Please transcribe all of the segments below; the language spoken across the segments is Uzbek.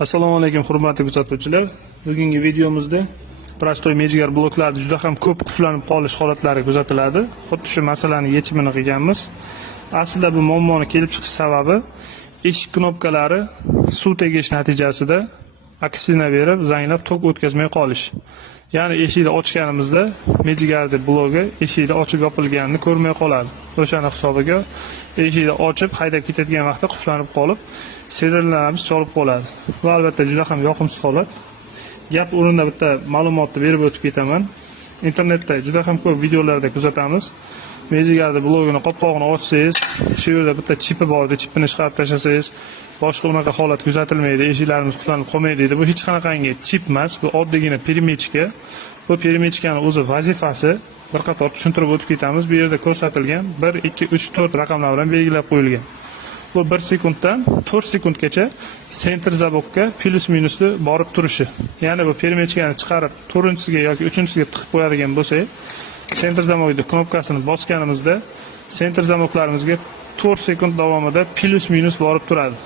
Assalomu alaykum hurmatli kuzatuvchilar. Bugungi videomizda prostoy mejigar bloklarda juda ham ko'p qulflanib qolish holatlari kuzatiladi. Xuddi shu masalani yechimini qilganmiz. Aslida bu muammoni kelib chiqish sababi eshik knopkalari suv tegish natijasida aksinaverib, zanglab tok o'tkazmay qolish. Ya'ni eshikni ochganimizda mejigardi blogi eshikni ochib yopilganini ko'rmay qoladi. O'shani hisobiga eshikni ochib haydab ketadigan vaqtda qulflanib qolib, seriallarimiz cholib qoladi. Bu albatta juda ham yoqimsiz holat. Gap o'rinda bitta ma'lumotni berib o'tib ketaman. Internetda juda ham ko'p videolarda kuzatamiz. Mejigardi blogini qopqog'ini ochsangiz, shu yerda bitta chipi bor edi, chipini chiqarib tashlasangiz, boshqa unaqa holat kuzatilmaydi, eshiklarimiz qulflanib qolmaydi deydi. Bu hech qanaqangi chip emas, bu oddiygina permechka. Bu permechkaning o'zi vazifasi bir qator tushuntirib o'tib ketamiz. Bu yerda ko'rsatilgan 1, 2, 3, 4 raqamlar bilan belgilab qo'yilgan. Bu 1 sekunddan 4 sekundgacha sentr zabokka plus minusni borib turishi. Ya'ni bu permechkani chiqarib 4-siga yoki 3-siga tiqib qo'yadigan bo'lsak, sentr zamokda knopkasini bosganimizda sentr zamoklarimizga 4 sekund davomida plus minus borib turadi.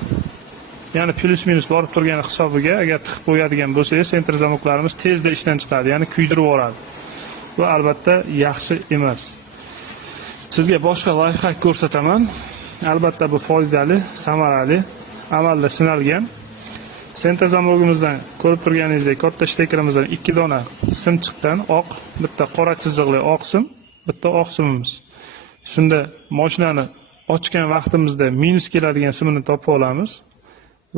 Ya'ni plus minus borib turgani hisobiga agar tiqib qo'yadigan bo'lsangiz, sentr zamoklarimiz tezda ishdan chiqadi, ya'ni kuydirib yuboradi. Bu albatta yaxshi emas. Sizga boshqa lifehack ko'rsataman. Albatta bu foydali, samarali, amalda sinalgan. Sentr zamogimizdan ko'rib turganingizdek katta stekerimizdan 2 dona simchiqdan oq, bitta qora chiziqli oq sim, bitta oq simimiz. Shunda mashinani ochgan vaqtimizda minus keladigan simini topib olamiz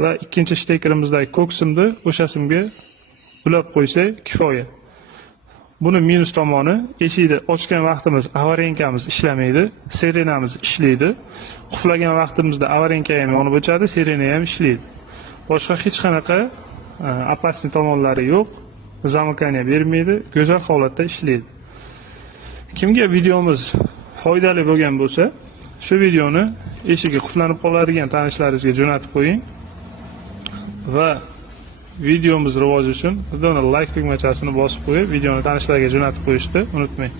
va ikkinchi stekerimizdagi ko'k simni o'sha simga ulab qo'ysak kifoya. Buni minus tomoni, eshikni ochgan vaqtimiz avarenkamiz ishlamaydi, sirenamiz ishlaydi. Quflagan vaqtimizda avarenka ham yonib o'chadi, sirena ham ishlaydi. Boshqa hech qanaqa opasniy tomonlari yo'q, zamokani bermaydi, go'zal holatda ishlaydi. Kimga videomiz foydali bo'lgan bo'lsa, shu videoni eshigi quflanib qoladigan tanishlaringizga jo'natib qo'ying va videomiz rivoji uchun like tugmachasini bosib qo'yib, videoni tanishlarga jo'natib qo'yishni unutmang.